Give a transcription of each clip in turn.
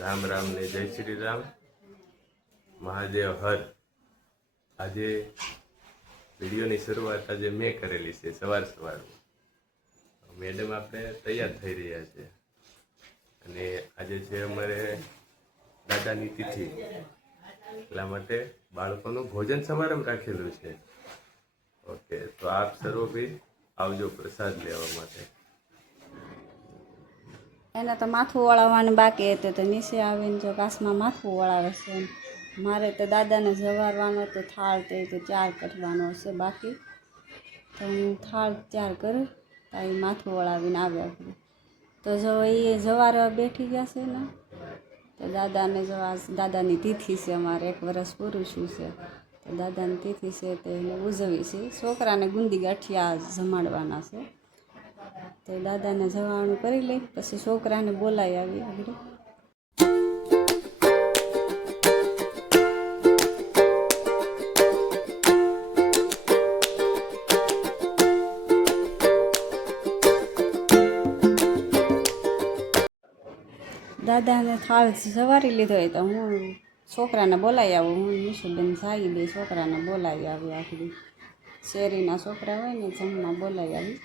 રામ રામ ને જય શ્રી રામ, મહાદેવ હર. આજે વિડીયોની શરૂઆત આજે મેં કરેલી છે. સવારમાં મેડમ આપણે તૈયાર થઈ રહ્યા છે અને આજે છે અમારે દાદાની તિથિ, એટલા માટે બાળકોનું ભોજન સમારંભ રાખેલું છે. ઓકે, તો આપ સર્વ બી આવજો પ્રસાદ લેવા માટે. એને તો માથું વળાવવાનું બાકી હતું, તો નીચે આવીને જો કાસમાં માથું વળાવે છે. મારે તો દાદાને જવારવાનો તો થાળ તે તો ચાર કરવાનો હશે બાકી, તો હું થાળ ચાર કરું તો એ માથું વળાવીને આવ્યા કરું. તો જો એ જવારવા બેઠી ગયા છે ને, તો દાદાને જો આ દાદાની તિથિ છે, અમારે 1 વર્ષ પૂરું છું છે, તો દાદાની તિથિ છે તો એને ઉજવી છે. છોકરાને ગુંદી ગાંઠિયા જમાડવાના છે, તો દાદાને જવાનું કરી લઈ, પછી છોકરાને બોલાવી આવી આગળ. દાદાને થાળ સવારી લીધો હોય તો હું છોકરાને બોલાવી આવું. હું નિશુબેન સાઈ બે છોકરાને બોલાવી આવી આખી શેરીના છોકરા હોય ને જમવા બોલાવી આવી.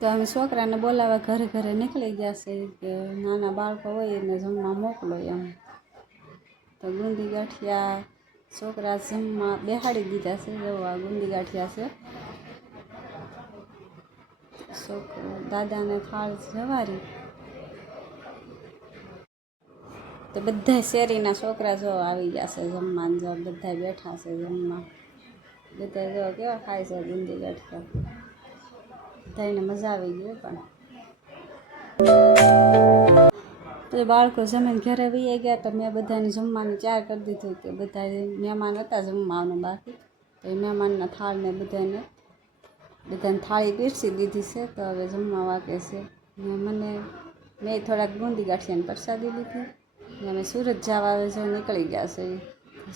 તો અમે છોકરાને બોલાવવા ઘરે ઘરે નીકળી ગયા છે કે નાના બાળકો હોય એને જમવા મોકલો એમ. તો ગુંદી ગાંઠિયા છોકરા જમવા બેહાડી દીધા છે. એવા ગુંદી ગાંઠિયા છે. દાદાને થાળ જવારી તો બધા શેરીના છોકરા જો આવી ગયા છે જમવા. જો બધા બેઠા છે જમવા. બધા જો કેવા ખાય છે ગુંદી ગાંઠિયા. બધાને મજા આવી ગઈ. પણ તો બાળકો જમીને ઘરે વહી ગયા, તો મેં બધાને જમવાની ચાર કરી દીધું કે બધા મહેમાન હતા જમવાનું બાકી, તો એ મહેમાનના થાળને બધાને થાળી પીરસી દીધી છે. તો હવે જમવા વાગે છે. મેં થોડાક ગુંદી ગાંઠિયાની પ્રસાદી લીધી. અમે સુરત જવા હવે જો નીકળી ગયા છે.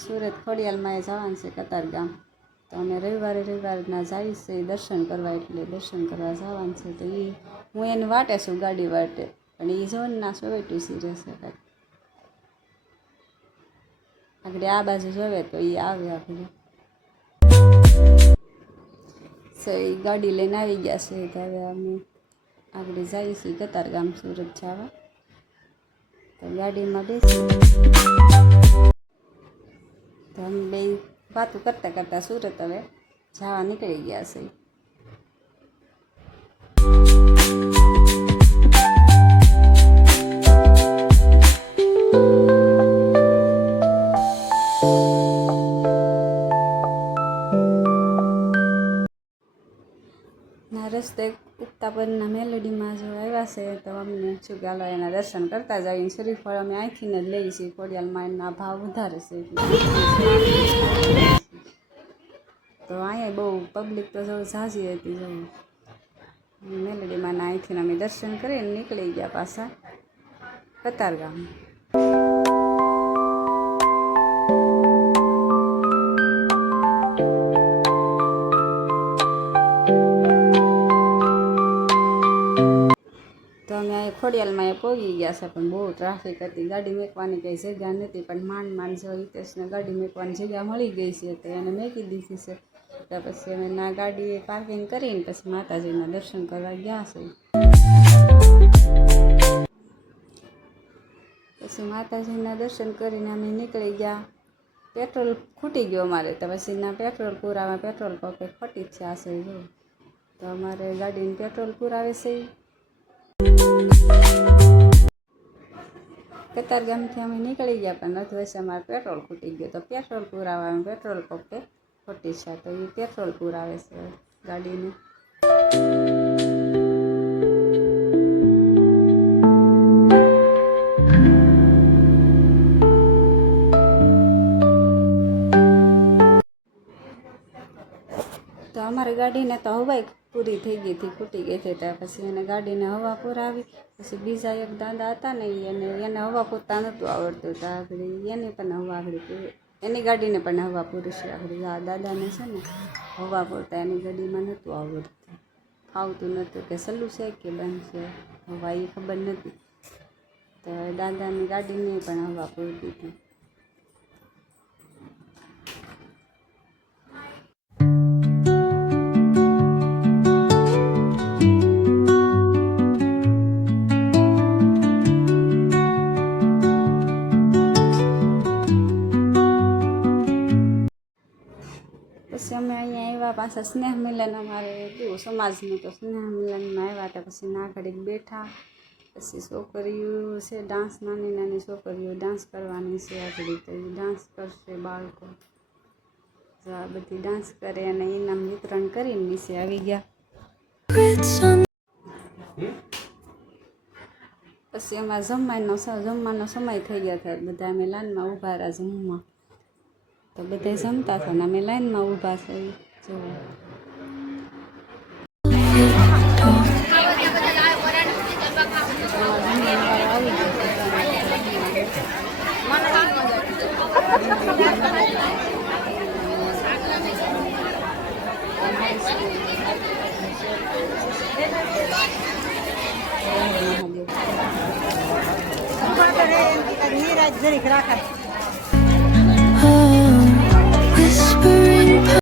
સુરત ખોડિયાલમાં જવાનું છે કતારગામ. તો અમે રવિવારના જઈએ છીએ દર્શન કરવા, એટલે દર્શન કરવા જવાનું છે. તો એ હું એને વાટે છું ગાડી વાટે, પણ એ જોનના સોવેટું સી રહેશે કાંઈક આગળ આ બાજુ જોવે તો એ આવે આગળ. તો એ ગાડી લઈને આવી ગયા છે. તો હવે અમે આગળ જઈએ છીએ કતારગામ સુરત જવા. તો ગાડીમાં બેસી તો અમે બે વાતું કરતાં કરતાં સુરત હવે જવા નીકળી ગયા છે. રસ્તે ઉક્તાપરના મેલોડીમાં જો આવ્યા છે, તો અમને શું કે હાલો એના દર્શન કરતા જઈને શ્રીફળ અમે અહીંથી જ લઈએ છીએ. ખોડિયાલમાં એના ભાવ વધારે છે, તો અહીંયા બહુ પબ્લિક તો જો ઝાઝી હતી. જો મેલોડીમાં અહીંથી અમે દર્શન કરીને નીકળી ગયા પાછા કતારગામ. તો અમે અહીં ખોડિયાલમાં એ પહોંચી ગયા છે, પણ બહુ ટ્રાફિક હતી. ગાડી મૂકવાની કંઈ જગ્યા નથી, પણ માંડ જો હિતેશને ગાડી મૂકવાની જગ્યા મળી ગઈ છે, તો એને મૂકી દીધી છે. તો પછી અમે ના ગાડી પાર્કિંગ કરીને પછી માતાજીના દર્શન કરવા ગયા છે. પછી માતાજીના દર્શન કરીને અમે નીકળી ગયા. પેટ્રોલ ખૂટી ગયો અમારે, તો પછી ના પેટ્રોલ પુરાવા પેટ્રોલ પંપે ખોટી જ છે. જો તો અમારે ગાડીને પેટ્રોલ પુરાવે છે. કતારગામથી અમે નીકળી ગયા, પણ નથી વચ્ચે અમારે પેટ્રોલ ખૂટી ગયું, તો પેટ્રોલ પુરાવા પેટ્રોલ પંપે ખોટી છે. તો એ પેટ્રોલ પુરાવે છે ગાડીને. ગાડીને તો હવાઈ પૂરી થઈ ગઈ હતી, ખૂટી ગઈ હતી. ત્યાં પછી એને ગાડીને હવા પુરાવી. પછી બીજા એક દાદા હતા ને એને હવા પૂરતા નહોતું આવડતું. તો આગળ એની પણ હવા આગળ એની ગાડીને પણ હવા પૂરી છે આગળ. આ દાદાને છે ને હવા પૂરતા એની ગાડીમાં નહોતું આવડતું, ફાવતું નહોતું કે સલું છે કે બંધ છે હવા એ ખબર નથી. તો દાદાની ગાડીને પણ હવા પૂરતી હતી. પછી અમે અહીંયા આવ્યા પાછા સ્નેહ મિલન અમારે હતું સમાજનું. તો સ્નેહ મિલનમાં આવ્યા હતા. પછી ના ઘડીક બેઠા. પછી છોકરીઓ છે ડાન્સ, નાની નાની છોકરીઓ ડાન્સ કરવાની છે આગળ. તો એ ડાન્સ કરશે બાળકો. તો આ બધી ડાન્સ કરે અને ઇનામ વિતરણ કરીને નીચે આવી ગયા. પછી અમારે જમવાનો સમય થઈ ગયા હતા. બધા અમે લાઈનમાં ઊભા રહ્યા જમવા. તો બધા જમતા હતા ને અમે લાઈનમાં ઊભા છે જોવા. નીરાજ જરીક રાખે